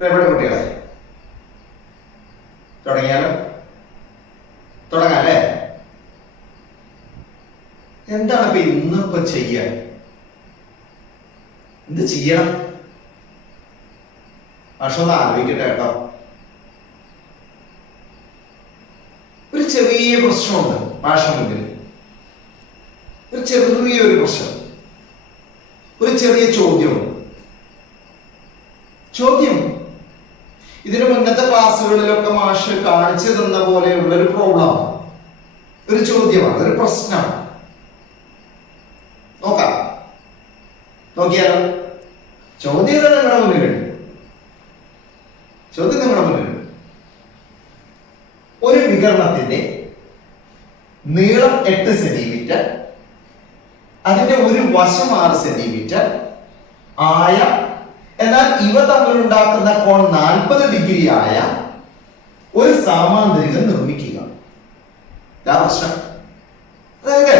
പ്രിയപ്പെട്ട കുട്ടികളെ, തുടങ്ങിയാലോ? തുടങ്ങാം അല്ലേ? എന്താണ് ഇന്നിപ്പോ ചെയ്യാൻ? എന്ത് ചെയ്യണം? ഒന്ന് ആലോചിക്കട്ടെ കേട്ടോ. ഒരു ചെറിയ പ്രശ്നമുണ്ട് മുമ്പിൽ. ഒരു ചെറിയൊരു പ്രശ്നം, ഒരു ചെറിയ ചോദ്യമുണ്ട്. ചോദ്യം ഇതിനു മുന്നത്തെ ക്ലാസ്സുകളിലൊക്കെ മാഷ് കാണിച്ചു തന്ന പോലെയുള്ള ഒരു പ്രോബ്ലമാണ്, ഒരു ചോദ്യമാണ്, ഒരു പ്രശ്നമാണ്. നോക്കാം, നോക്കിയാലോ? ചോദ്യം നിങ്ങളുടെ മുന്നിലുണ്ട്. ചോദ്യം നിങ്ങളുടെ മുന്നിലുണ്ട്. ഒരു വികരണത്തിന്റെ നീളം 8 സെന്റിമീറ്റർ, അതിന്റെ ഒരു വശം 6 സെന്റിമീറ്റർ ആയ, എന്നാൽ ഇവ തമ്മിലുണ്ടാക്കുന്ന കോൺ 40 ഡിഗ്രി ആയ ഒരു സാമാന്തരികം നിർമ്മിക്കുക. പ്രശ്നം അതായത്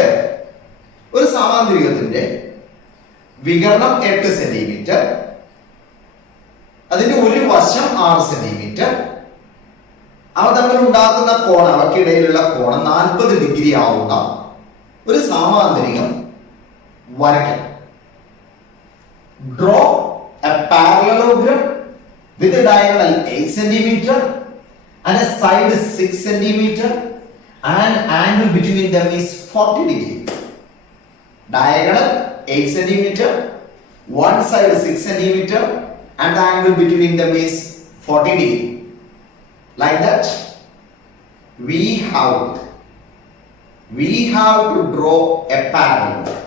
ഒരു സാമാന്തരികത്തിന്റെ വികരണം 8 സെന്റിമീറ്റർ, അതിന്റെ ഒരു വശം 6 സെന്റിമീറ്റർ, അവ തമ്മിൽ ഉണ്ടാക്കുന്ന കോൺ, അവക്കിടയിലുള്ള കോൺ 40 ഡിഗ്രി ആവുന്ന ഒരു സാമാന്തരികം വരയ്ക്കണം. Draw a parallelogram with a diagonal 8 centimeter and a side 6 centimeter and angle between them is 40 degree. Diagonal 8 centimeter, one side 6 centimeter and the angle between them is 40 degree. Like that, we have to draw a parallelogram.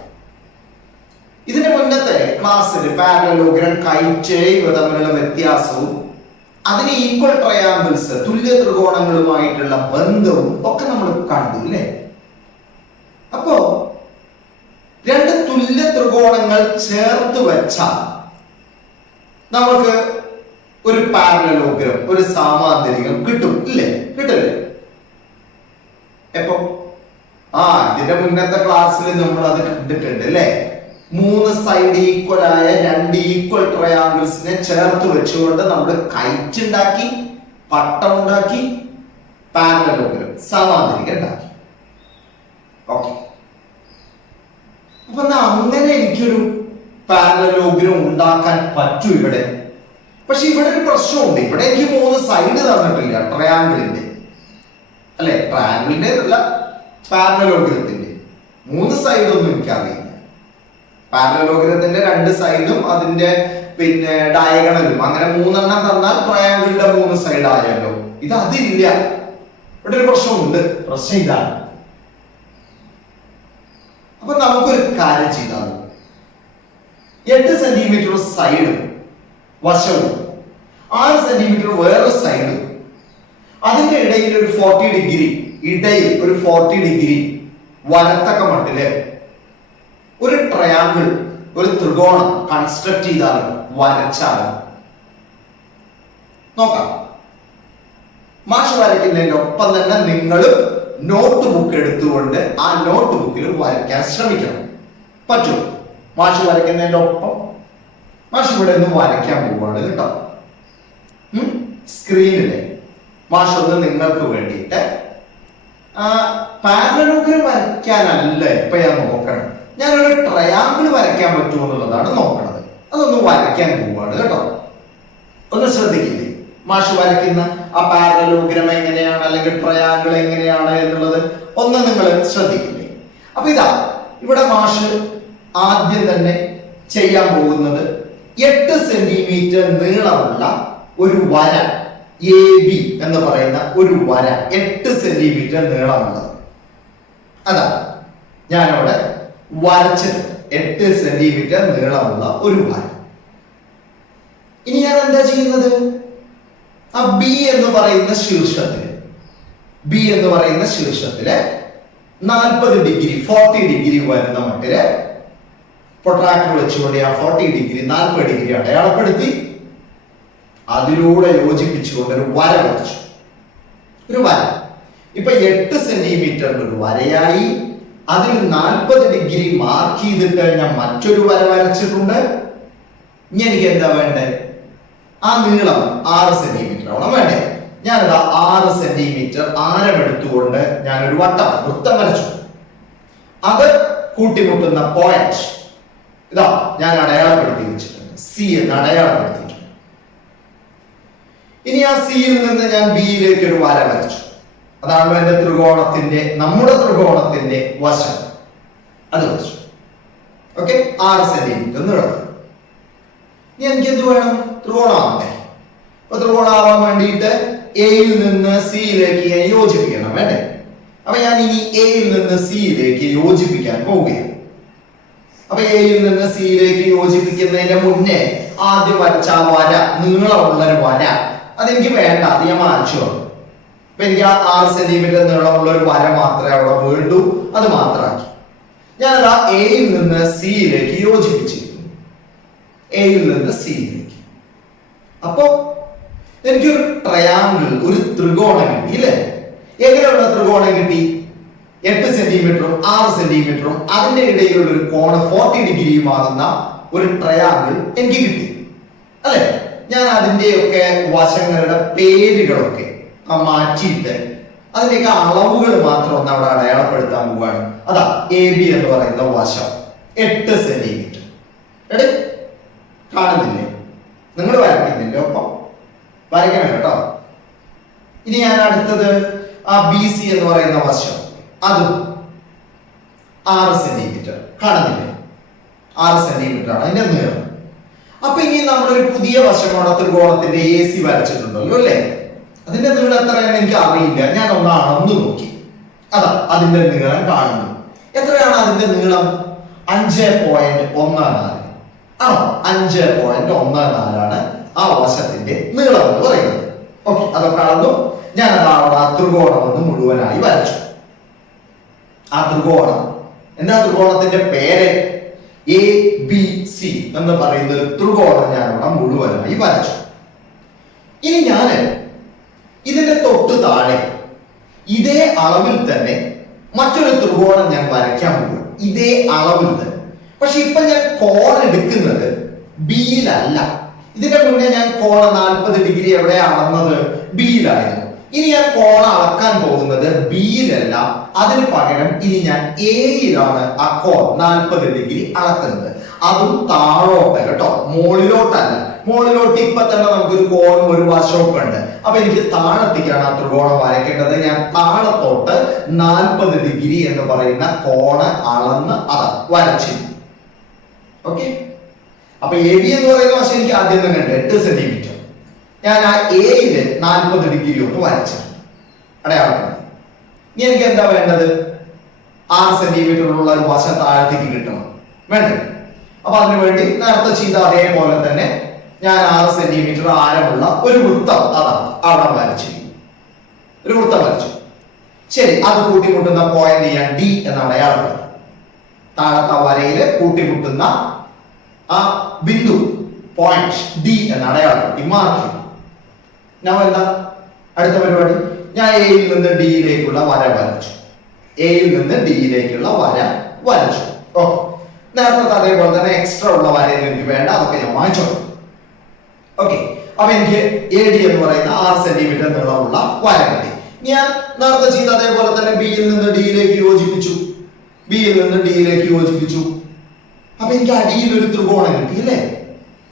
ഇതിന് മുന്നത്തെ ക്ലാസ്സിൽ parallelogram, KITE ഇവ തമ്മിലുള്ള വ്യത്യാസവും അതിന് equal triangles, തുല്യ ത്രികോണങ്ങളുമായിട്ടുള്ള ബന്ധവും ഒക്കെ നമ്മൾ കണ്ടു അല്ലേ? അപ്പോ രണ്ട് തുല്യ ത്രികോണങ്ങൾ ചേർത്ത് വെച്ചാൽ നമുക്ക് ഒരു പാരലലോഗ്രാം, ഒരു സാമാന്തരികം കിട്ടും ഇല്ലേ? കിട്ടില്ലേ? എപ്പോ? ഇതിന്റെ മുന്നത്തെ ക്ലാസ്സിൽ നമ്മൾ അത് കണ്ടിട്ടുണ്ട് അല്ലേ? 3 സൈഡ് ഈക്വൽ ആയ 2 ഈക്വൽ ട്രയാങ്കിൾസിനെ ചേർത്ത് വെച്ചുകൊണ്ട് നമ്മൾ കൈറ്റ് ഉണ്ടാക്കി, പട്ടം ഉണ്ടാക്കി, പാരലലോഗ്രാം, സാമാന്തരികം ഉണ്ടാക്കി. ഓക്കെ, അപ്പൊ അങ്ങനെ എനിക്കൊരു പാരലലോഗ്രാം ഉണ്ടാക്കാൻ പറ്റൂ ഇവിടെ. പക്ഷെ ഇവിടെ ഒരു പ്രശ്നമുണ്ട്. ഇവിടെ എനിക്ക് 3 സൈഡ് തന്നിട്ടില്ല ട്രയാങ്കിളിന്റെ, അല്ലെ? ട്രയാങ്കിളിന്റെ അല്ല, പാരലലോഗ്രത്തിന്റെ 3 സൈഡ് ഒന്നും എനിക്കറിയില്ല. പാരലലോഗ്രത്തിന്റെ 2 സൈഡും അതിന്റെ ഡയഗണലും അങ്ങനെ 3 എണ്ണം തന്നാൽ ട്രയാങ്കിളിന്റെ 3 സൈഡ് ആയല്ലോ. ഇത് അതില്ല. ഇവിടെ ഒരു പ്രശ്നമുണ്ട്. പ്രശ്നം ഇതാണ്. അപ്പൊ നമുക്കൊരു കാര്യം ചെയ്താൽ 8 സെന്റിമീറ്റർ സൈഡും വശവും 6 സെന്റിമീറ്റർ വേറെ സൈഡും, അതിന്റെ ഇടയിൽ ഒരു 40 ഡിഗ്രി, ഇടയിൽ ഒരു 40 ഡിഗ്രി വരത്തക്ക മട്ടില് ഒരു ട്രയാങ്കിൾ, ഒരു ത്രികോണം കൺസ്ട്രക്ട് ചെയ്താലും വരച്ചാലും നോക്കാം. മാഷ് വരയ്ക്കുന്നതിന്റെ ഒപ്പം തന്നെ നിങ്ങളും നോട്ട് ബുക്ക് എടുത്തുകൊണ്ട് ആ നോട്ട് ബുക്കിൽ വരയ്ക്കാൻ ശ്രമിക്കണം. പറ്റുമോ? മാഷ് വരയ്ക്കുന്നതിന്റെ ഒപ്പം മാഷ് ഇവിടെ നിന്ന് വരയ്ക്കാൻ പോവാണ് കേട്ടോ. സ്ക്രീനില് മാഷ് ഒന്ന് നിങ്ങൾക്ക് വേണ്ടിയിട്ട് പാരലലോഗ്രാം വരയ്ക്കാനല്ല ഇപ്പൊ ഞാൻ നോക്കണം, ഞാനൊരു ട്രയാങ്കിൾ വരയ്ക്കാൻ പറ്റുമോ എന്നുള്ളതാണ് നോക്കണത്. അതൊന്ന് വരയ്ക്കാൻ പോവാണ് കേട്ടോ. ഒന്ന് ശ്രദ്ധിക്കില്ലേ? മാഷ് വരയ്ക്കുന്ന ആ പാരലലോഗ്രാം എങ്ങനെയാണ്, അല്ലെങ്കിൽ ട്രയാങ്കിൾ എങ്ങനെയാണ് എന്നുള്ളത് ഒന്ന് നിങ്ങൾ ശ്രദ്ധിക്കില്ലേ? അപ്പൊ ഇവിടെ മാഷ് ആദ്യം തന്നെ ചെയ്യാൻ പോകുന്നത് 8 സെന്റിമീറ്റർ നീളമുള്ള ഒരു വര, AB എന്ന് പറയുന്ന ഒരു വര, 8 സെന്റിമീറ്റർ നീളമുള്ളത് അതാ ഞാനവിടെ വരച്ചിട്ട് 8 സെന്റിമീറ്റർ നീളമുള്ള ഒരു വര. ഇനി ഞാൻ എന്താ ചെയ്യുന്നത്? ആ B എന്ന് പറയുന്ന ശീർഷത്തില് 40 ഡിഗ്രി 40 ഡിഗ്രി വരുന്ന മട്ടില് പ്രൊട്രാക്ടർ വെച്ചുകൊണ്ട് ആ 40 ഡിഗ്രി 40 ഡിഗ്രി അടയാളപ്പെടുത്തി അതിലൂടെ യോജിപ്പിച്ചുകൊണ്ട് ഒരു വര വരച്ചു. ഒരു വര ഇപ്പൊ 8 സെന്റിമീറ്ററിന്റെ ഒരു വരയായി. അതിൽ 40 ഡിഗ്രി മാർക്ക് ചെയ്തിട്ട് ഞാൻ മറ്റൊരു വര വരച്ചിട്ടുണ്ട്. ഇനി എനിക്ക് എന്താ വേണ്ടേ? ആ ആ നീളം 6 സെന്റിമീറ്റർ ആവണം വേണ്ടേ? ഞാനിതാ 6 സെന്റിമീറ്റർ ആരം എടുത്തുകൊണ്ട് ഞാനൊരു വൃത്തം വരച്ചു. അത് കൂട്ടിമുട്ടുന്ന പോയിന്റ് ഇതാ ഞാൻ അടയാളപ്പെടുത്തി വെച്ചിട്ടുണ്ട്. സി എന്ന് അടയാളപ്പെടുത്തിയിട്ടുണ്ട്. ഇനി ആ സിയിൽ നിന്ന് ഞാൻ ബിയിലേക്ക് ഒരു വര വരച്ചു. അതാണ് എന്റെ നമ്മുടെ ത്രികോണത്തിന്റെ വശം. അത് വരച്ചു. ഓക്കെ, 6 സെന്റിമീറ്റർ നീളം. ഇനി എനിക്ക് എന്ത് വേണം? ത്രികോണമാവണ്ടേ? അപ്പൊ ത്രികോണമാവാൻ വേണ്ടിയിട്ട് എയിൽ നിന്ന് സിയിലേക്ക് യോജിപ്പിക്കണം വേണ്ടേ? അപ്പൊ ഞാൻ ഇനി എയിൽ നിന്ന് സിയിലേക്ക് യോജിപ്പിക്കാൻ പോവുകയാണ്. അപ്പൊ എയിൽ നിന്ന് സിയിലേക്ക് യോജിപ്പിക്കുന്നതിന്റെ മുന്നേ ആദ്യം വരച്ച ആ വര, നീളമുള്ള ഒരു വര, അതെനിക്ക് വേണ്ട, അത് ഞാൻ മാറ്റി വന്നു. അപ്പൊ എനിക്ക് ആ 6 സെന്റിമീറ്റർ നീളമുള്ള ഒരു വര മാത്രമേ അവിടെ വേണ്ടൂ, അത് മാത്രമാക്കി ഞാനത് ആ എയിൽ നിന്ന് സിയിലേക്ക് യോജിപ്പിച്ചിരിക്കുന്നു. എയിൽ നിന്ന് സിയിലേക്ക്. അപ്പോ എനിക്കൊരു ട്രയാങ്കിൾ, ഒരു ത്രികോണം കിട്ടി അല്ലേ? എങ്ങനെയുള്ള ത്രികോണം കിട്ടി? 8 സെന്റിമീറ്ററും 6 സെന്റിമീറ്ററും അതിന്റെ ഇടയിലുള്ള ഒരു കോണ് 40 ഡിഗ്രിയുമാകുന്ന ഒരു ട്രയാങ്കിൾ എനിക്ക് കിട്ടി അല്ലെ? ഞാൻ അതിന്റെയൊക്കെ വശങ്ങളുടെ പേരുകളൊക്കെ മാറ്റിയിട്ട് അതിന്റെയൊക്കെ അളവുകൾ മാത്രം ഒന്ന് അവിടെ അടയാളപ്പെടുത്താൻ പോവുകയാണ്. അതാ എ ബി എന്ന് പറയുന്ന വശം 8 സെന്റിമീറ്റർ. എടേ കാണുന്നില്ലേ? നിങ്ങൾ വരയ്ക്കുന്നില്ലേ? ഒപ്പം വരയ്ക്കണം കേട്ടോ. ഇനി ഞാൻ അടുത്തത് ആ ബി സി എന്ന് പറയുന്ന വശം, അതും 6 സെന്റിമീറ്റർ. കാണുന്നില്ലേ? 6 സെന്റിമീറ്റർ ആണ് അതിന്റെ നീളം. അപ്പൊ ഇനി നമ്മളൊരു പുതിയ വശമാണ് ത്രികോണത്തിന്റെ എ സി വരച്ചിട്ടുണ്ടല്ലോ അല്ലേ? അതിന്റെ നീളം എത്രയാണെന്ന് എനിക്ക് അറിയില്ല. ഞാൻ ഒന്ന് അളന്നു നോക്കി. അതാ അതിന്റെ നീളം കാണുന്നു. എത്രയാണ് അതിന്റെ നീളം? 5.14 ആണോ? 5.14 ആ വശത്തിന്റെ നീളം എന്ന് പറയുന്നത്. ഓക്കെ, അതൊക്കെ അളന്നു. ഞാൻ അതാ ത്രികോണം ഒന്ന് മുഴുവനായി വരച്ചു. ആ ത്രികോണം, എന്താ ത്രികോണത്തിന്റെ പേര്? എ ബി സി എന്ന് പറയുന്ന ഒരു ത്രികോണം ഞാൻ അവിടെ മുഴുവനായി വരച്ചു. ഇനി ഞാന് ഇതിന്റെ തൊട്ട് താഴെ ഇതേ അളവിൽ തന്നെ മറ്റൊരു ത്രികോണം ഞാൻ വരയ്ക്കാൻ പോകും. ഇതേ അളവിൽ തന്നെ. പക്ഷെ ഇപ്പൊ ഞാൻ കോൺ എടുക്കുന്നത് ബിയിലല്ല. ഇതിന്റെ മുന്നേ ഞാൻ കോണ 40 ഡിഗ്രി എവിടെ അളന്നത്? ബിയിലായിരുന്നു. ഇനി ഞാൻ കോണ അളക്കാൻ പോകുന്നത് ബിയിലല്ല, അതിന് പകരം ഇനി ഞാൻ എയിലാണ് ആ കോൺ 40 ഡിഗ്രി അളക്കുന്നത്. അതും താഴോട്ട് കേട്ടോ, മുകളിലോട്ടല്ല. മുകളിലോട്ട് ഇപ്പൊ തന്നെ നമുക്കൊരു കോണും ഒരു വശമൊക്കെ ഉണ്ട്. അപ്പൊ എനിക്ക് താഴത്തേക്കാണ് ആ ത്രികോണം വരയ്ക്കേണ്ടത്. ഞാൻ താഴത്തോട്ട് 40 ഡിഗ്രി എന്ന് പറയുന്ന കോണ് അളന്ന് അതാ വരച്ചിരുന്നു. ഓക്കെ, അപ്പൊ എ ബി എന്ന് പറയുന്ന വശം എനിക്ക് ആദ്യം തന്നെ ഉണ്ട് 8 സെന്റിമീറ്റർ. ഞാൻ ആ എയില് 40 ഡിഗ്രി ഒന്ന് വരച്ചിട്ടുണ്ട്, അടയാളപ്പെടുത്തി. ഇനി എനിക്ക് എന്താ വേണ്ടത്? 6 സെന്റിമീറ്റർ ഉള്ള ഒരു വശം താഴത്തേക്ക് കിട്ടണം വേണ്ടേ? അപ്പൊ അതിനു വേണ്ടി നേരത്തെ ചെയ്ത അതേപോലെ തന്നെ ഞാൻ 6 സെന്റിമീറ്റർ ആരമുള്ള ഒരു വൃത്തം അതാ അവിടെ വരച്ചിരിക്കുന്നു. ഒരു വൃത്തം വരച്ചു. ശരി, അത് കൂട്ടിമുട്ടുന്ന പോയിന്റ് ഞാൻ ഡി എന്ന് അടയാളപ്പെടുത്തി. താഴത്തെ വരയില് കൂട്ടിമുട്ടുന്ന ആ ബിന്ദു പോയിന്റ് ഡി എന്ന് അടയാളപ്പെടുത്തി മാർക്ക് ചെയ്തു. ഞാൻ എന്താ അടുത്ത പരിപാടി? ഞാൻ എയിൽ നിന്ന് ഡിയിലേക്കുള്ള വര വരച്ചു. എയിൽ നിന്ന് ഡിയിലേക്കുള്ള വര വരച്ചു. ഓക്കെ, നേരത്തെ അതേപോലെ തന്നെ എക്സ്ട്രാ ഉള്ള വരയിൽ എനിക്ക് വേണ്ട, അതൊക്കെ ഞാൻ വാങ്ങിച്ചോ. ഓക്കെ, അപ്പൊ എനിക്ക് എ ഡി എന്ന് പറയുന്ന 6 സെന്റിമീറ്റർ നീളമുള്ള വര കിട്ടി. ഞാൻ നേരത്തെ ചെയ്ത അതേപോലെ തന്നെ ബിയിൽ നിന്ന് ഡിയിലേക്ക് യോജിപ്പിച്ചു. ബിയിൽ നിന്ന് ഡിയിലേക്ക് യോജിപ്പിച്ചു. അപ്പൊ എനിക്ക് അടിയിൽ ഒരു ത്രികോണം കിട്ടി അല്ലേ?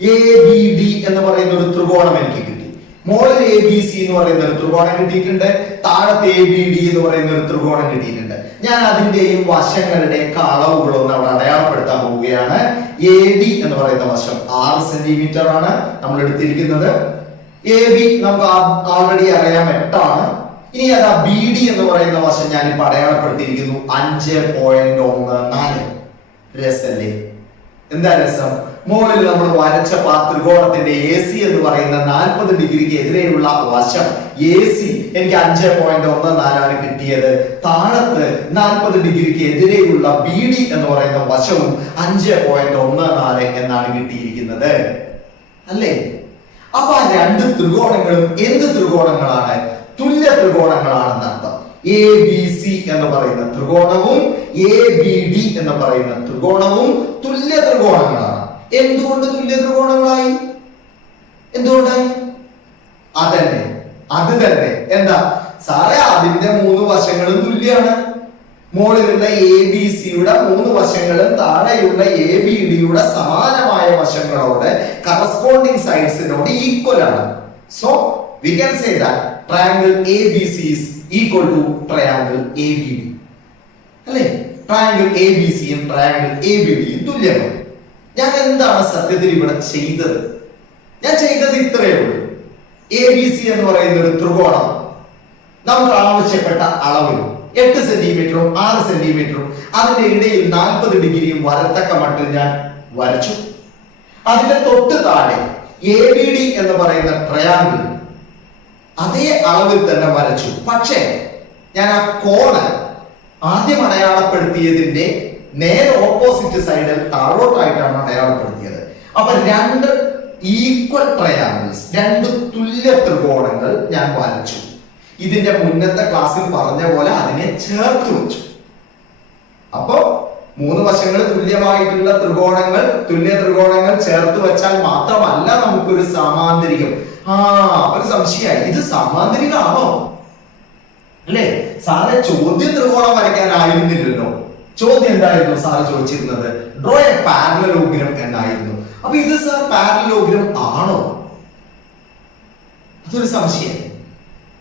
എ ബി ഡി എന്ന് പറയുന്ന ഒരു ത്രികോണം എനിക്ക് കിട്ടി. മോളിൽ എ ബി സി എന്ന് പറയുന്ന ഒരു ത്രികോണം കിട്ടിയിട്ടുണ്ട്. താഴത്തെ എ ബി ഡി എന്ന് പറയുന്ന ഒരു ത്രികോണം കിട്ടിയിട്ടുണ്ട്. ഞാൻ അതിന്റെയും വശങ്ങളുടെ അളവുകളൊന്ന് അവിടെ അടയാളപ്പെടുത്താൻ പോവുകയാണ്. എ ഡി എന്ന് പറയുന്ന വശം 6 സെന്റിമീറ്റർ ആണ് നമ്മൾ എടുത്തിരിക്കുന്നത്. എ ബി നമുക്ക് ആൾറെഡി അറിയാം 8 ആണ്. ഇനി അതാ ബി ഡി എന്ന് പറയുന്ന വശം ഞാൻ ഇപ്പൊ അടയാളപ്പെടുത്തിയിരിക്കുന്നു 5.14. രസല്ലേ? എന്താ രസം? മുകളിൽ നമ്മൾ വരച്ച ത്രികോണത്തിന്റെ എ സി എന്ന് പറയുന്ന 40 ഡിഗ്രിക്ക് എതിരെയുള്ള വശം എ സി എനിക്ക് 5.14 കിട്ടിയത്. താഴത്ത് 40 ഡിഗ്രിക്ക് എതിരെയുള്ള ബി ഡി എന്ന് പറയുന്ന വശവും 5.14 എന്നാണ് കിട്ടിയിരിക്കുന്നത് അല്ലേ? അപ്പൊ ആ രണ്ട് ത്രികോണങ്ങളും എന്ത് ത്രികോണങ്ങളാണ്? തുല്യ ത്രികോണങ്ങളാണെന്ന് അർത്ഥം. എ ബി സി എന്ന് പറയുന്ന ത്രികോണവും എ ബി ഡി എന്ന് പറയുന്ന ത്രികോണവും തുല്യ ത്രികോണങ്ങളാണ്. എന്തുകൊണ്ട് തുല്യ ത്രികോണങ്ങളായി? എന്തുകൊണ്ടായി? അതന്നെ, അത് തന്നെ. എന്താ സാറേ, അതിന്റെ 3 വശങ്ങളും തുല്യാണ്. മുകളിലുള്ള എ ബി സിയുടെ 3 വശങ്ങളും താഴെയുള്ള എ ബി ഡിയുടെ സമാനമായ വശങ്ങളോട് കറസ്പോണ്ടിങ് സൈഡ്സിനോട് ഈക്വൽ ആണ്. So we can say that triangle A B C is equal to triangle A B D. അല്ലേ? ട്രയാങ്കിൾ എ ബി സിയും ട്രയാങ്കിൾ എ ബി ഡിയും തുല്യമാണ്. ഞാൻ എന്താണ് സത്യത്തിൽ ഇവിടെ ചെയ്തത്? ഞാൻ ചെയ്തത് ഇത്രയേ ഉള്ളൂ. എ ബി സി എന്ന് പറയുന്ന ഒരു ത്രികോണം നമുക്ക് ആവശ്യപ്പെട്ട അളവിൽ 8 സെന്റിമീറ്ററും 6 സെന്റിമീറ്ററും അതിന്റെ ഇടയിൽ 40 ഡിഗ്രിയും വരത്തക്ക മട്ടിൽ ഞാൻ വരച്ചു. അതിന്റെ തൊട്ട് താഴെ എ ബി ഡി എന്ന് പറയുന്ന ട്രയാങ്കിൾ അതേ അളവിൽ തന്നെ വരച്ചു. പക്ഷേ ഞാൻ ആ കോണ് ആദ്യം അടയാളപ്പെടുത്തിയതിന്റെ നേരെ ഓപ്പോസിറ്റ് സൈഡിൽ താഴോട്ടായിട്ടാണ് അടയാളപ്പെടുത്തിയത്. അപ്പൊ 2 ഈക്വൽ ട്രയാങ്കിൾസ്, 2 തുല്യ ത്രികോണങ്ങൾ ഞാൻ വരച്ചു. ഇതിന്റെ മുന്നത്തെ ക്ലാസ്സിൽ പറഞ്ഞ പോലെ അതിനെ ചേർത്ത് വെച്ചു. അപ്പോ 3 വശങ്ങൾ തുല്യമായിട്ടുള്ള ത്രികോണങ്ങൾ, തുല്യ ത്രികോണങ്ങൾ ചേർത്ത് വെച്ചാൽ മാത്രമല്ല നമുക്കൊരു സമാന്തരികം. ഒരു സംശയമായി, ഇത് സമാന്തരികമാണോ? അല്ലേ? സാറെ ചോദ്യം ത്രികോണം വരയ്ക്കാനായിരുന്നില്ലല്ലോ. ചോദ്യം എന്തായിരുന്നു സാറ് ചോദിച്ചിരുന്നത്? ഡ്രോ എ പാരലലോഗ്രം എന്നായിരുന്നു. അപ്പൊ ഇത് സാർ പാരലലോഗ്രം ആണോ? അതൊരു സംശയം.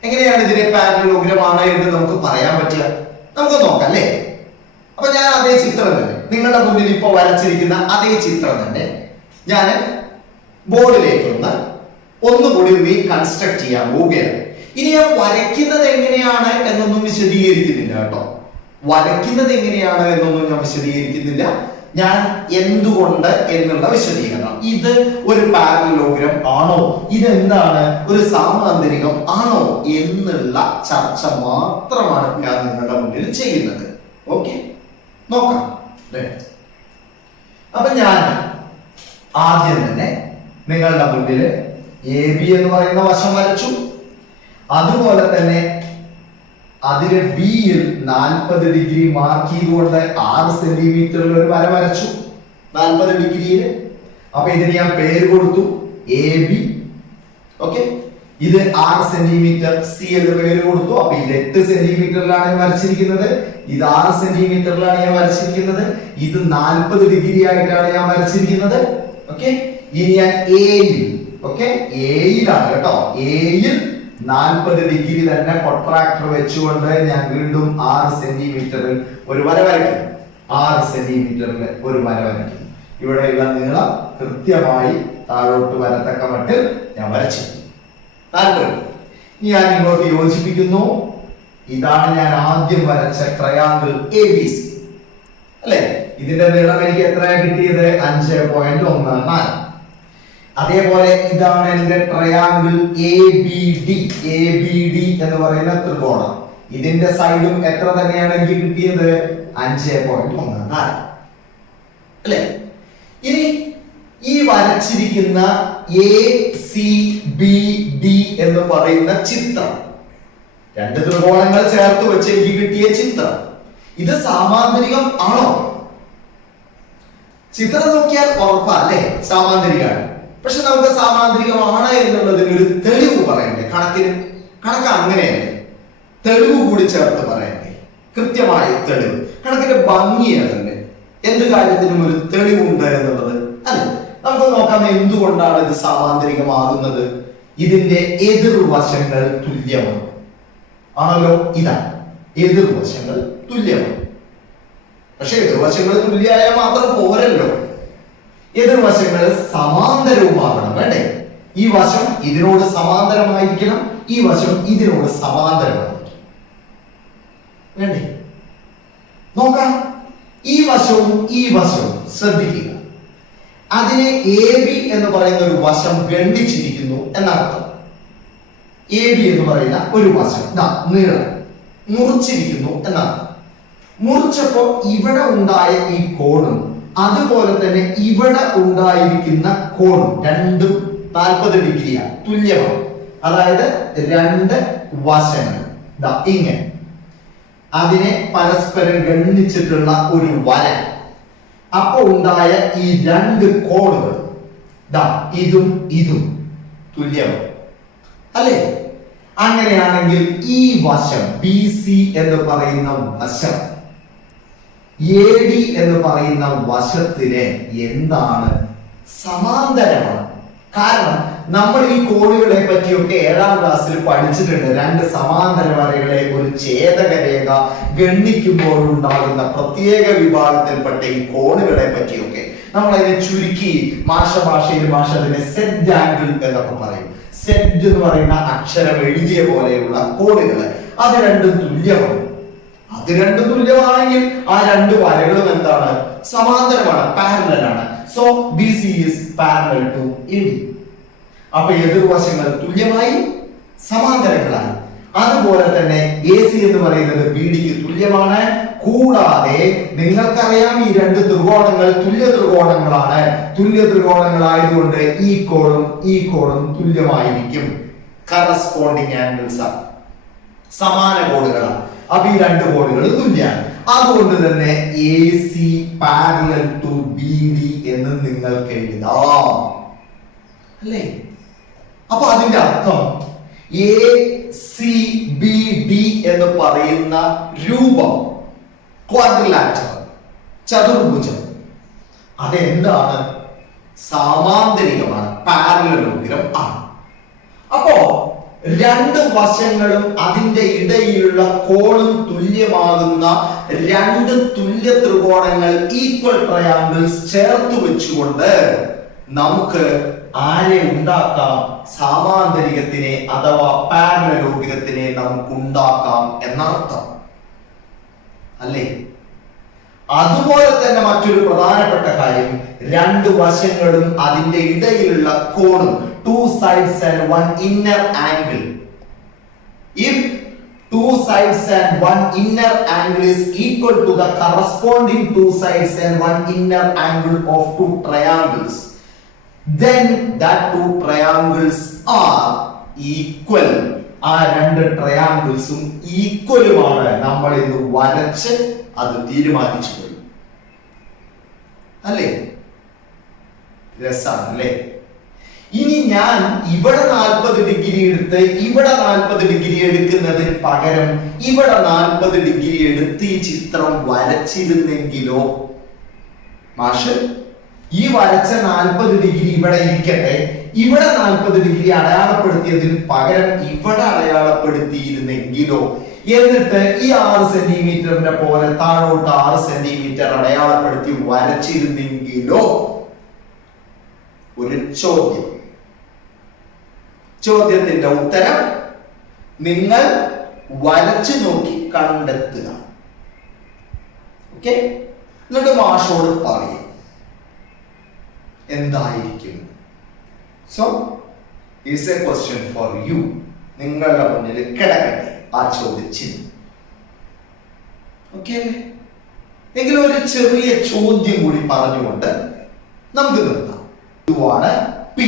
എങ്ങനെയാണ് ഇതിനെ പാരലലോഗ്രം ആണ് എന്ന് നമുക്ക് പറയാൻ പറ്റുക? നമുക്ക് നോക്കാം, അല്ലേ? അപ്പൊ ഞാൻ അതേ ചിത്രം തന്നെ, നിങ്ങളുടെ മുന്നിൽ ഇപ്പൊ വരച്ചിരിക്കുന്ന അതേ ചിത്രം തന്നെ ഞാൻ ബോർഡിലേക്ക് ഒന്നുകൂടി റീകൺസ്ട്രക്ട് ചെയ്യാൻ പോവുകയാണ്. ഇനി ഞാൻ വരയ്ക്കുന്നത് എങ്ങനെയാണ് എന്നൊന്നും വിശദീകരിക്കുന്നില്ല കേട്ടോ. വരയ്ക്കുന്നത് എങ്ങനെയാണ് എന്നൊന്നും ഞാൻ വിശദീകരിക്കുന്നില്ല. ഞാൻ എന്തുകൊണ്ട് എന്നുള്ള വിശദീകരണം. ഇത് ഒരു പാരലലോഗ്രം ആണോ, ഇതെന്താണ്, ഒരു സാമാന്തരികം ആണോ എന്നുള്ള ചർച്ച മാത്രമാണ് ഞാൻ നിങ്ങളുടെ മുന്നിൽ ചെയ്യുന്നത്. ഓക്കെ, നോക്കാം. അപ്പൊ ഞാൻ ആദ്യം തന്നെ നിങ്ങളുടെ മുന്നിൽ എ ബി എന്ന് പറയുന്ന വശം വരച്ചു. അതുപോലെ തന്നെ അതിന് ബിയിൽ 40 ഡിഗ്രി മാർക്ക് ചെയ്തുകൊണ്ട് 6 സെന്റിമീറ്ററിൽ ഒരു വര വരച്ചു 40 ഡിഗ്രിയിൽ. അപ്പൊ ഇതിന് ഞാൻ പേര് കൊടുത്തു എ ബി. ഓക്കെ, ഇത് 6 സെന്റിമീറ്റർ സി എന്ന് പേര് കൊടുത്തു. അപ്പൊ ഇത് 8 സെന്റിമീറ്ററിലാണ് ഞാൻ വരച്ചിരിക്കുന്നത്, ഇത് 6 സെന്റിമീറ്ററിലാണ് ഞാൻ വരച്ചിരിക്കുന്നത്, ഇത് 40 ഡിഗ്രി ആയിട്ടാണ് ഞാൻ വരച്ചിരിക്കുന്നത്. ഓക്കെ, ഇനി ഞാൻ എയിൽ, ഓക്കെ എയിലാണ് കേട്ടോ, എയിൽ 40 ഡിഗ്രി തന്നെ പ്രൊട്രാക്ടർ വെച്ചുകൊണ്ട് ഞാൻ വീണ്ടും 6 സെന്റിമീറ്ററിൽ ഒരു വര വരയ്ക്കും. 6 സെന്റിമീറ്ററിൽ ഒരു വര വരയ്ക്കും. ഇവിടെയുള്ള നീളം കൃത്യമായി താഴോട്ട് വരത്തക്ക മട്ടിൽ ഞാൻ വരച്ചു 40. ഞാൻ ഇങ്ങോട്ട് യോജിപ്പിക്കുന്നു. ഇതാണ് ഞാൻ ആദ്യം വരച്ച ട്രയാങ്കിൾ എ ബി സി, അല്ലെ? ഇതിന്റെ നീളം എനിക്ക് എത്രയാണ് കിട്ടിയത്? 5.14. അതേപോലെ ഇതാണ് എന്റെ triangle A B D. A B D എന്ന് പറയുന്ന ത്രികോണം, ഇതിന്റെ സൈഡും എത്ര തന്നെയാണ് എനിക്ക് കിട്ടിയത്? 5.14, അല്ലെ? ഇനി ഈ വരച്ചിരിക്കുന്ന എ സി ബി ഡി എന്ന് പറയുന്ന ചിത്രം, 2 ത്രികോണങ്ങൾ ചേർത്ത് വെച്ച് എനിക്ക് കിട്ടിയ ചിത്രം, ഇത് സാമാന്തരികം ആണോ? ചിത്രം നോക്കിയാൽ ഉറപ്പാ, അല്ലെ? സാമാന്തരികമാണ്. പക്ഷെ നമുക്ക് സാമാന്തരികമാണ് എന്നുള്ളതിന് ഒരു തെളിവ് പറയണ്ടേ? കണക്ക് അങ്ങനെയല്ലേ, തെളിവ് കൂടി ചേർത്ത് പറയണ്ടേ? കൃത്യമായ തെളിവ്. കണക്കിന്റെ ഭംഗിയതല്ലേ എന്ത് കാര്യത്തിനും ഒരു തെളിവുണ്ട് എന്നുള്ളത്, അല്ലെ? നമുക്ക് നോക്കാം എന്തുകൊണ്ടാണ് ഇത് സാമാന്തരികമാകുന്നത്. ഇതിന്റെ എതിർവശങ്ങൾ തുല്യമാണ്, ആണല്ലോ. ഇതാണ് എതിർവശങ്ങൾ തുല്യമാണ്. പക്ഷെ എതിർവശങ്ങൾ തുല്യമായാൽ മാത്രം പോരല്ലോ, എതിർവശങ്ങൾ സമാന്തരവുമാകണം, വേണ്ടേ? ഈ വശം ഇതിനോട് സമാന്തരമായിരിക്കണം, ഈ വശം ഇതിനോട് സമാന്തരമായിരിക്കണം, വേണ്ടേ? നോക്കാം. ഈ വശവും ഈ വശവും ശ്രദ്ധിക്കുക. അതിനെ എ ബി എന്ന് പറയുന്ന ഒരു വശം ഖണ്ഡിച്ചിരിക്കുന്നു എന്നർത്ഥം. എ ബി എന്ന് പറയുന്ന ഒരു വശം നീളം മുറിച്ചിരിക്കുന്നു എന്നർത്ഥം. മുറിച്ചപ്പോ ഇവിടെ ഉണ്ടായ ഈ കോണും അതുപോലെ തന്നെ ഇവിടെ ഉണ്ടായിരിക്കുന്ന കോണും രണ്ടും 40 ഡിഗ്രിയാണ്, തുല്യമാണ്. അതായത് 2 വശങ്ങൾ ഇങ്ങനെ അതിനെ പരസ്പരം ഖണ്ഡിച്ചിട്ടുള്ള ഒരു വര. അപ്പൊ ഉണ്ടായ ഈ 2 കോണുകൾ ഇതും ഇതും തുല്യമാണ് അല്ലേ? അങ്ങനെയാണെങ്കിൽ ഈ വശം ബി സി എന്ന് പറയുന്ന വശം എ ഡി എന്ന് പറയുന്ന വശത്തിന് എന്താണ്? സമാന്തരമാണ്. കാരണം നമ്മൾ ഈ കോണുകളെ പറ്റിയൊക്കെ 7ാം ക്ലാസ്സിൽ പഠിച്ചിട്ടുണ്ട്. രണ്ട് സമാന്തര വരകളെ ഒരു ഛേദക രേഖ ഗണ്ണിക്കുമ്പോഴുണ്ടാകുന്ന പ്രത്യേക വിഭാഗത്തിൽപ്പെട്ട ഈ കോണുകളെ പറ്റിയൊക്കെ നമ്മൾ അതിനെ ചുരുക്കി ഭാഷയിൽ അതിനെ സെറ്റ് ആംഗിൾ എന്നൊക്കെ പറയും. സെറ്റ് എന്ന് പറയുന്ന അക്ഷരം എഴുതിയ പോലെയുള്ള കോണുകൾ അത് രണ്ടും തുല്യമാണ്. അത് രണ്ടും തുല്യമാണെങ്കിൽ ആ രണ്ട് വരകളും എന്താണ്? സമാന്തരമാണ്, പാരലൽ ആണ്. So B C is parallel to A D. അപ്പൊ എതിർവശങ്ങൾ തുല്യമായി, സമാന്തരങ്ങളായി. അതുപോലെ തന്നെ എ സി എന്ന് പറയുന്നത് ബി ഡിക്ക് തുല്യമാണ്. കൂടാതെ നിങ്ങൾക്കറിയാം ഈ രണ്ട് ത്രികോണങ്ങൾ തുല്യ ത്രികോണങ്ങളാണ്. തുല്യ ത്രികോണങ്ങളായതുകൊണ്ട് ഈ കോണും തുല്യമായിരിക്കും. കറസ്പോണ്ടിങ് ആംഗിൾസ് ആണ്, സമാന കോണുകളാണ്. അപ്പൊ ഈ രണ്ട് കോണുകൾ തുല്യമാണ്. അതുകൊണ്ട് തന്നെ A C parallel to B D എന്ന് നിങ്ങൾക്ക് എഴുതാം അല്ലേ? അപ്പൊ അതിന്റെ അർത്ഥം എ സി ബി ഡി എന്ന് പറയുന്ന രൂപം ക്വാഡ്രിലാറ്ററൽ, ചതുർഭുജം, അതെന്താണ്? സമാന്തരികമാണ്, പാരലലോഗ്രം ആണ്. അപ്പോ രണ്ട് വശങ്ങളും അതിന്റെ ഇടയിലുള്ള കോണും തുല്യമാകുന്ന രണ്ട് തുല്യ ത്രികോണങ്ങൾ, ഈക്വൽ ട്രയാങ്കിൾസ് ചേർത്ത് വെച്ചുകൊണ്ട് നമുക്ക് ആരെ ഉണ്ടാക്കാം? സാമാന്തരികത്തിനെ അഥവാ പാരലലോഗ്രത്തിനെ നമുക്ക് ഉണ്ടാക്കാം എന്നർത്ഥം അല്ലേ? അതുപോലെ തന്നെ മറ്റൊരു പ്രധാനപ്പെട്ട കാര്യം, രണ്ട് വശങ്ങളും അതിന്റെ ഇടയിലുള്ള കോണും, two sides and one inner angle. If two sides and one inner angle is equal to the corresponding two sides and one inner angle of two triangles, then that two triangles are equal. ആ രണ്ട് ട്രയാങ്കിൾസും ഈക്വലുമാണ്. നമ്മൾ ഇന്ന് വരച്ച് അത് തീരുമാനിച്ചു അല്ലേ? രസാണ് അല്ലേ? ഇനി ഞാൻ ഇവിടെ 40 ഡിഗ്രി എടുത്ത് ഇവിടെ 40 ഡിഗ്രി എടുക്കുന്നതിന് പകരം ഇവിടെ 40 ഡിഗ്രി എടുത്ത് ഈ ചിത്രം വരച്ചിരുന്നെങ്കിലോ? മാഷ് ഈ വരച്ച 40 ഡിഗ്രി ഇവിടെ ഇരിക്കട്ടെ, ഇവിടെ 40 ഡിഗ്രി അടയാളപ്പെടുത്തിയതിന് പകരം ഇവിടെ അടയാളപ്പെടുത്തിയിരുന്നെങ്കിലോ? എന്നിട്ട് ഈ 6 സെന്റിമീറ്ററിന്റെ പോലെ താഴോട്ട് 6 സെന്റിമീറ്റർ അടയാളപ്പെടുത്തി വരച്ചിരുന്നെങ്കിലോ? ഒരു ചോദ്യം. ചോദ്യത്തിന്റെ ഉത്തരം നിങ്ങൾ വരച്ചു നോക്കി കണ്ടെത്തുക. ഓക്കെ? എന്നിട്ട് മാഷോട് പറയും എന്തായിരിക്കും. So it's A question for you. നിങ്ങളുടെ മുന്നിൽ കിടക്കട്ടെ ആ ചോദ്യചിഹ്നം. ഓക്കെ അല്ലേ? എങ്കിലും ഒരു ചെറിയ ചോദ്യം കൂടി പറഞ്ഞുകൊണ്ട് നമുക്ക് നിർത്താം. ഇതുമാണ് പി.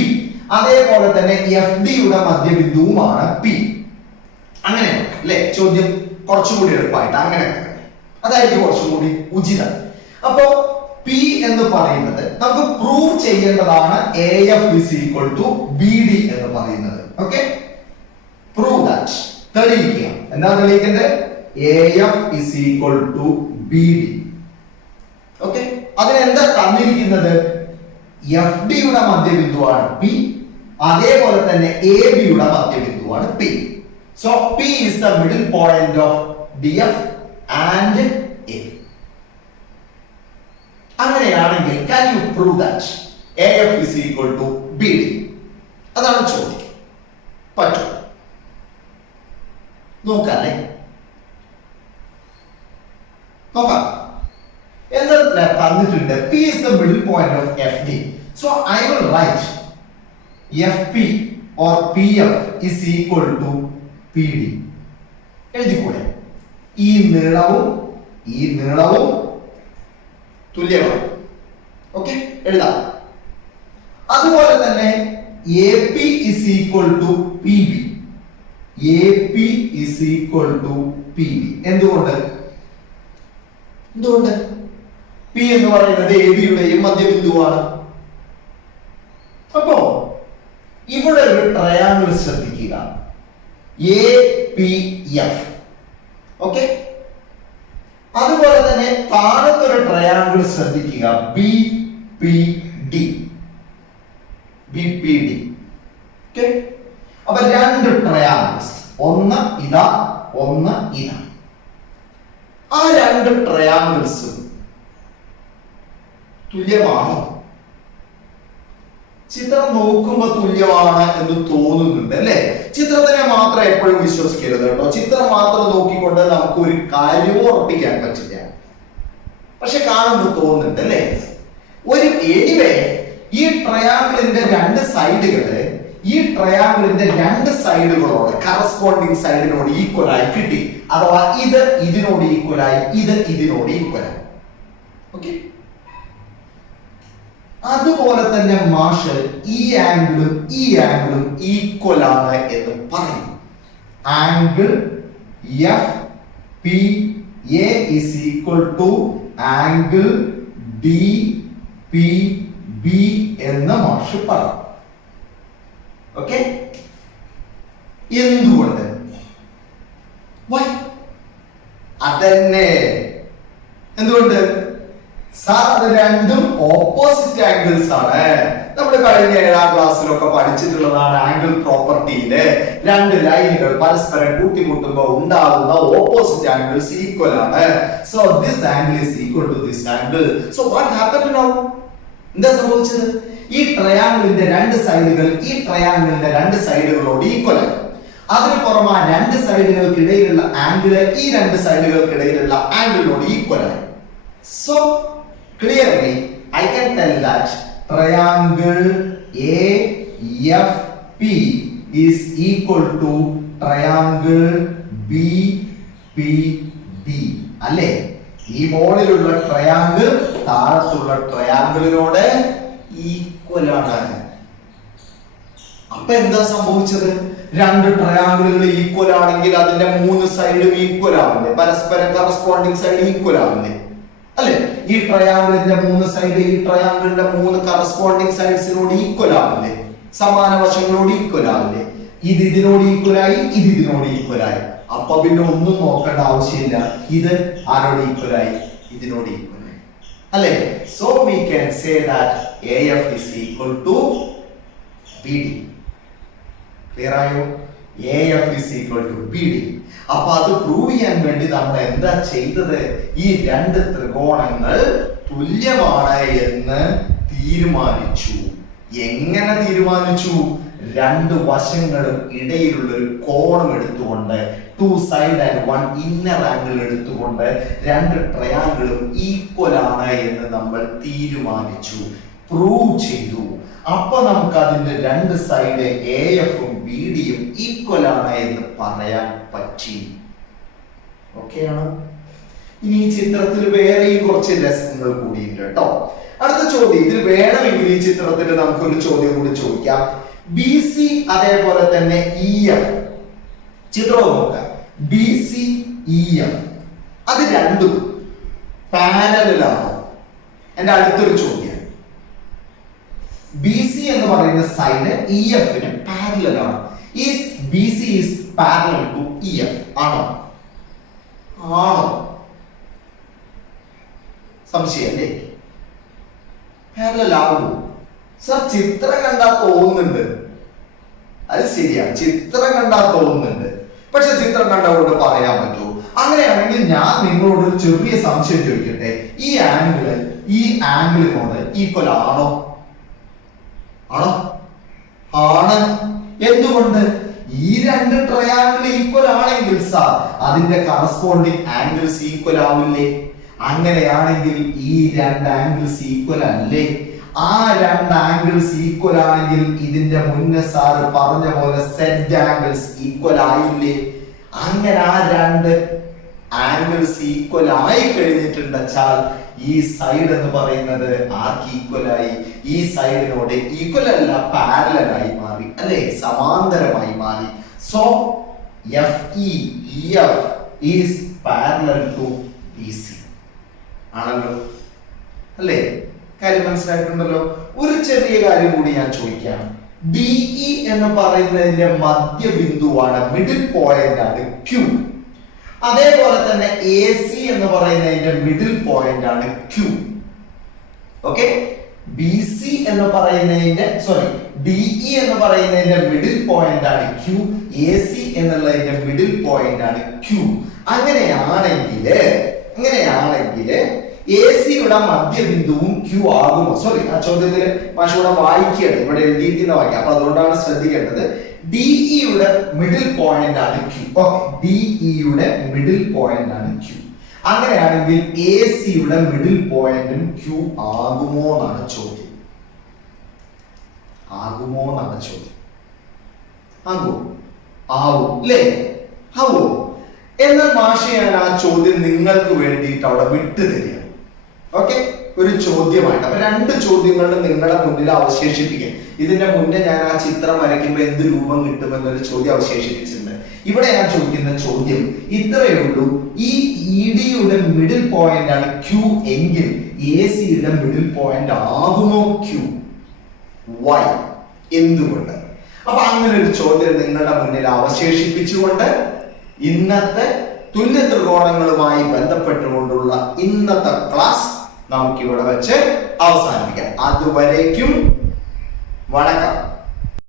അതേപോലെ തന്നെ എഫ് ഡിയുടെ മധ്യബിന്ദുവുമാണ് പി. അങ്ങനെ അല്ലെ? ചോദ്യം കുറച്ചുകൂടി എളുപ്പമായിട്ട് അങ്ങനെ അതായിരിക്കും കുറച്ചും കൂടി ഉചിതം. അപ്പോ പി എന്ന് പറയുന്നത് നമുക്ക് പ്രൂവ് ചെയ്യേണ്ടതാണ് A F is equal to B D എന്ന് പറയുന്നത്. ഓക്കെ? Prove that. തെളിയിക്കുക. എന്താ തെളിയിക്കേണ്ടത്? A F is equal to B D. Okay? അതിനെന്താ തന്നിരിക്കുന്നത്? എഫ് ഡിയുടെ മധ്യബിന്ദുവാണ് പി, അതേപോലെ തന്നെ എ ബിയുടെ മധ്യബിന്ദുവാണ് P. So P is the middle point of D F and A. അങ്ങനെയാണെങ്കിൽ can you prove that AF is equal to BD? അതാണ് ചോദ്യം. പറ്റും? നോക്കാല്ലേ? നോക്കാം. എന്താ തന്നിട്ടുണ്ട്? P is the middle point of FD. So I will write FP or PF is equal to PD. എഴുതിക്കൂടെ? ഈ നീളവും തുല്യമാണ്. ഓക്കെ? എഴുതാം. അതുപോലെ തന്നെ AP is equal to PB. AP is equal to PB. എന്തുകൊണ്ട്? P എന്ന് പറയുന്നത് AB യുടെയും മധ്യബിന്ദുവാണ്. അപ്പോ ഇവിടെ ഒരു ട്രയാങ്കിൾ ശ്രദ്ധിക്കുക, APF. ഓക്കെ, അതുപോലെ തന്നെ താഴത്തൊരു ട്രയാങ്കിൾ ശ്രദ്ധിക്കുക, BPD. ഓക്കെ, അപ്പൊ രണ്ട് ട്രയാങ്കിൾസ്, ഒന്ന് ഇതാ, ഒന്ന് ഇതാ. ആ രണ്ട് ട്രയാങ്കിൾസും തുല്യമാണോ? ചിത്രം നോക്കുമ്പോൾ തുല്യമാണ് എന്ന് തോന്നുന്നുണ്ട് അല്ലെ? ചിത്രത്തിനെ മാത്രം എപ്പോഴും വിശ്വസിക്കരുത് കേട്ടോ. ചിത്രം മാത്രം നോക്കിക്കൊണ്ട് നമുക്ക് ഒരു കാര്യവും ഉറപ്പിക്കാൻ പറ്റില്ല. പക്ഷെ കാണുമ്പോൾ തോന്നുന്നുണ്ട് അല്ലെ? ഒരു എനിവേ ഈ ട്രയാങ്കിളിന്റെ രണ്ട് സൈഡുകള് ഈ ട്രയാങ്കിളിന്റെ രണ്ട് സൈഡുകളോട് കറസ്പോണ്ടിങ് സൈഡിനോട് ഈക്വൽ ആയി കിട്ടി. അഥവാ ഇത് ഇതിനോട് ഈക്വൽ ആയി, ഇത് ഇതിനോട് ഈക്വൽ ആയി. ഓക്കെ, അതുപോലെ തന്നെ മാഷ് ഈ ആംഗിളും ഈ ആംഗിളും ഈക്വൽ ആണ് എന്ന് പറയും. Angle FPA is equal to angle DPB എന്ന് മാഷ് പറയും. ഓക്കെ, എന്തുകൊണ്ട്? അതന്നെ, എന്തുകൊണ്ട് സാർ? അത് രണ്ടും ഓപ്പോസിറ്റ് ആംഗിൾസ് ആണ്. നമ്മൾ കഴിഞ്ഞ 7ാം ക്ലാസ്സിലൊക്കെ പഠിച്ചിട്ടുള്ളതാണ്. ആംഗിൾ പ്രോപ്പർട്ടിയില് രണ്ട് ലൈനുകൾ പരസ്പരം കൂട്ടിമുട്ടുമ്പോൾ ഉണ്ടാകുന്ന ഓപ്പോസിറ്റ് ആംഗിൾസ് ഈക്വൽ ആണ്. So this angle is equal to this angle. So what happened now? എന്താ സംഭവിച്ചത്? ഈ ട്രയാങ്കിളിന്റെ രണ്ട് സൈഡുകൾ ഈ ട്രയാങ്കിളിന്റെ രണ്ട് സൈഡുകളോട് ഈക്വൽ ആണ്. അതിന് പുറമെ ആ രണ്ട് സൈഡുകൾക്കിടയിലുള്ള ആംഗിൾ ഈ രണ്ട് സൈഡുകൾക്കിടയിലുള്ള ആംഗിളിനോട് ഈക്വൽ ആണ്. So clearly I can tell that triangle AFP is equal to triangle BPD. അല്ലേ? ഈ മോളിലുള്ള ട്രയാങ്കിൾ താഴത്തുള്ള ട്രയാങ്കിളിനോട് ഈക്വൽ ആണ്. അപ്പൊ എന്താ സംഭവിച്ചത്? രണ്ട് ട്രയാങ്കിളുകൾ ഈക്വൽ ആണെങ്കിൽ അതിന്റെ മൂന്ന് സൈഡും ഈക്വൽ ആവില്ലേ? പരസ്പരം കറസ്പോണ്ടിങ് സൈഡ് ഈക്വൽ ആവില്ലേ? അല്ലെ? ഈ ട്രയാങ്കിളിന്റെ മൂന്ന് സൈഡ് ഈ ട്രയാങ്കിളിന്റെ മൂന്ന് കറസ്പോണ്ടിങ് സൈഡ്സിനോട് ഈക്വൽ ആവില്ലേ? സമാന വശങ്ങളോട് ഈക്വൽ ആവില്ലേ? ഇത് ഇതിനോട് ഈക്വലായി, ഇത് ഇതിനോട് ഈക്വലായി. അപ്പൊ പിന്നെ ഒന്നും നോക്കേണ്ട ആവശ്യമില്ല. ഇത് ആരോട് ഈക്വലായി? ഇതിനോട് ഈക്വലായി അല്ലെ? So we can say that AF is equal to BD. Clear ആയോ? AF is equal to BD. അപ്പൊ അത് പ്രൂവ് ചെയ്യാൻ വേണ്ടി നമ്മൾ എന്താ ചെയ്തത്? ഈ രണ്ട് ത്രികോണങ്ങൾ തുല്യമാണ് എന്ന് തീരുമാനിച്ചു. എങ്ങനെ തീരുമാനിച്ചു? രണ്ട് വശങ്ങളും ഇടയിലുള്ള ഒരു കോണം എടുത്തുകൊണ്ട്, 2 സൈഡ് ആൻഡ് 1 ഇന്നർ ആംഗിൾ എടുത്തുകൊണ്ട് രണ്ട് ട്രയാങ്കിളും ഈക്വൽ ആണ് എന്ന് നമ്മൾ തീരുമാനിച്ചു, പ്രൂവ് ചെയ്തു. അപ്പൊ നമുക്ക് അതിന്റെ രണ്ട് സൈഡ് AFഉം BDയും ഈക്വൽ ആണ് എന്ന് പറയാൻ പറ്റി. ഓക്കെ ആണ്? ഇനി ഈ ചിത്രത്തിൽ വേറെയും കുറച്ച് രസങ്ങൾ കൂടിയുണ്ട് കേട്ടോ. അടുത്ത ചോദ്യം, ഇതിൽ വേണമെങ്കിൽ ഈ ചിത്രത്തിൽ നമുക്കൊരു ചോദ്യം കൂടി ചോദിക്കാം. BC അതേപോലെ തന്നെ EF ചിത്രം നോക്കാം. BC EF അത് രണ്ടും പാരലലാണോ? എന്റെ അടുത്തൊരു ചോദ്യം. BC എന്ന് പറയുന്ന സൈഡ് EFന് പാരലൽ ആണ്. Is BC is parallel to EF ആണോ? ആണോ? സംശയല്ലേ? പാരലൽ ആകുമോ? സർ ചിത്രം കണ്ടാ തോന്നുന്നുണ്ട്. അത് ശരിയാ, ചിത്രം കണ്ടാ തോന്നുന്നുണ്ട്. പക്ഷെ ചിത്രം കണ്ടുകൊണ്ട് പറയാൻ പറ്റുമോ? അങ്ങനെയാണെങ്കിൽ ഞാൻ നിങ്ങളോട് ഒരു ചെറിയ സംശയം ചോദിക്കട്ടെ. ഈ ആംഗിളിനോട് ഈക്വൽ ആണോ? ആണോ? ആണ്. എന്തുകൊണ്ട്? ഈ രണ്ട് ട്രയാങ്കിൾ ഈക്വൽ ആണെങ്കിൽ സാർ അതിന്റെ കറസ്പോണ്ടിങ് ആംഗിൾസ് ഈക്വൽ ആവില്ലേ? അങ്ങനെയാണെങ്കിൽ ഈ രണ്ട് ആംഗിൾസ് ഈക്വൽ അല്ലേ? ആ രണ്ട് ആംഗിൾസ് ഈക്വൽ ആണെങ്കിൽ ഇതിന്റെ മുന്നേ സാറ് പറഞ്ഞ പോലെ സെറ്റ് ആംഗിൾസ് ഈക്വൽ ആയില്ലേ? അങ്ങനെ ആ രണ്ട് ആംഗിൾസ് ഈക്വൽ ആയി കഴിഞ്ഞിട്ടുണ്ടെച്ചാൽ ഈ സൈഡ് എന്ന് പറയുന്നത് ആർക്ക് ഈക്വൽ ആയി? ഈ സൈഡിനോട് ഈക്വൽ അല്ല, പാരലൽ ആയി മാറി അല്ലെ? സമാന്തരമായി മാറി. So EF is parallel to BC ആണല്ലോ അല്ലേ? കാര്യം മനസ്സിലായിട്ടുണ്ടല്ലോ. ഒരു ചെറിയ കാര്യം കൂടി ഞാൻ ചോദിക്കാം. BE എന്ന് പറയുന്നതിന്റെ മധ്യബിന്ദുവാണ്, മിഡിൽ പോയിന്റ് ആണ് Q. അതേപോലെ തന്നെ AC എന്ന് പറയുന്നതിന്റെ മിഡിൽ പോയിന്റ് ആണ് Q. ഓക്കെ, BC എന്ന് പറയുന്നതിന്റെ DE എന്ന് പറയുന്നതിന്റെ മിഡിൽ പോയിന്റ് ആണ് Q. AC എന്നുള്ളതിന്റെ മിഡിൽ പോയിന്റ് ആണ് Q. അങ്ങനെയാണെങ്കിൽ AC-യുടെ മധ്യബിന്ദുവും Q ആകുമോ? ആ ചോദ്യത്തിൽ മാഷ് ഇവിടെ വായിക്കുകയാണ്, ഇവിടെ എഴുതിയിരിക്കുന്ന വാക്യം, അപ്പൊ അതുകൊണ്ടാണ് ശ്രദ്ധിക്കേണ്ടത്. DE-യുടെ മിഡിൽ പോയിന്റ് ആണ് Q. ഓക്കെ, DE-യുടെ മിഡിൽ പോയിന്റ് ആണ് Q. അങ്ങനെയാണെങ്കിൽ AC-യുടെ മിഡിൽ പോയിന്റും Q ആകുമോ എന്നാണ് ചോദ്യം. ആകുമോ? ആവും അല്ലേ? ആവോ? എന്നാൽ മാഷ് ഞാൻ ആ ചോദ്യം നിങ്ങൾക്ക് വേണ്ടിയിട്ട് അവിടെ വിട്ടു തരിക. ഓക്കെ, ഒരു ചോദ്യമായിട്ട്. അപ്പൊ 2 ചോദ്യങ്ങളും നിങ്ങളുടെ മുന്നിൽ അവശേഷിപ്പിക്കാം. ഇതിന്റെ മുന്നേ ഞാൻ ആ ചിത്രം വരയ്ക്കുമ്പോൾ എന്ത് രൂപം കിട്ടുമെന്നൊരു ചോദ്യം അവശേഷിപ്പിച്ചിട്ടുണ്ട്. ഇവിടെ ഞാൻ ചോദിക്കുന്ന ചോദ്യം ഇത്രയേ ഉള്ളൂ. ഈ ED-യുടെ മിഡിൽ പോയിന്റ് ആണ് Q എങ്കിൽ AC-യുടെ മിഡിൽ പോയിന്റ് ആകുമോ Q? വൈ? എന്തുകൊണ്ട്? അപ്പൊ അങ്ങനെ ഒരു ചോദ്യം നിങ്ങളുടെ മുന്നിൽ അവശേഷിപ്പിച്ചുകൊണ്ട് ഇന്നത്തെ തുല്യ ത്രികോണങ്ങളുമായി ബന്ധപ്പെട്ടുകൊണ്ടുള്ള ഇന്നത്തെ ക്ലാസ് നമുക്കിവിടെ വെച്ച് അവസാനിപ്പിക്കാം. അതുവരേക്കും വണക്കം.